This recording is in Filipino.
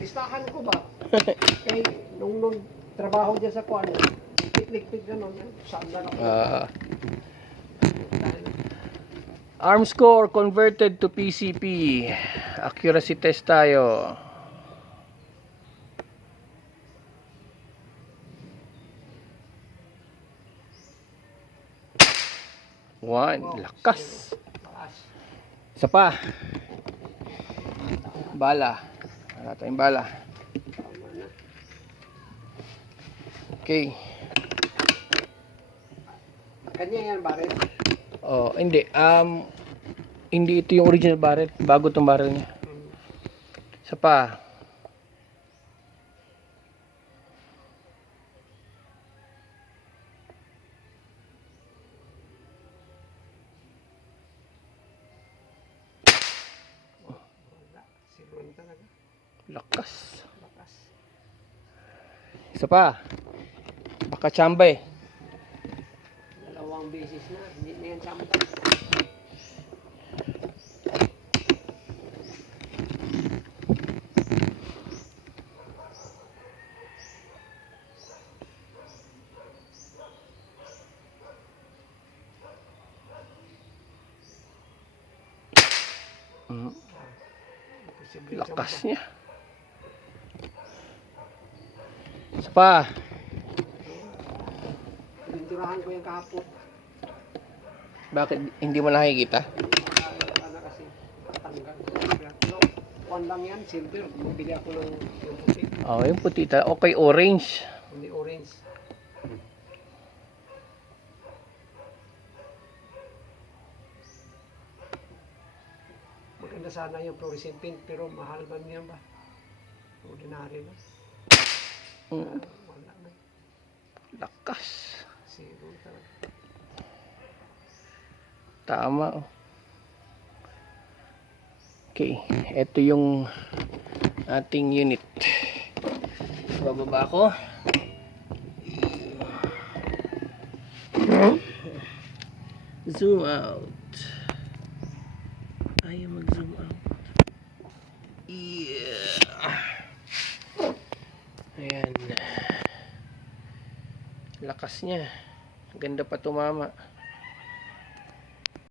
listahan ko ba? Kay nung trabaho dyan sa kuwan, likpit gano'n, saan na ako. Arm score converted to PCP. Accuracy test tayo. One, lakas. Isa pa. Bala. Wala tayong bala. Okay. Kanya yan, Barret? Oh, hindi. Hindi ito yung original barrel. Bago tong barrel niya. Isa pa. Lakas. Isa pa. Baka chamba eh. Dalawang beses na, hindi na yan sampa. Lakas niya. Isa pa. Pininturahan ko yung kahapon. Bakit hindi mo nakikita? Ano kasi, tanggal. Pero, one lang yan, silver. Bumili ako ng yung puti. Oh, yung puti. Okay, orange. Hindi orange. Maganda sana yung fluorescent pink, pero mahal man yan ba? Ordinary na. Wala na. Lakas. Zero talaga. Tama. Oh. Okay, ito yung ating unit. Bababa ko. Zoom out. Ayaw mag-zoom out. Yeah. Ayan. Lakas niya. Ganda pa tumama.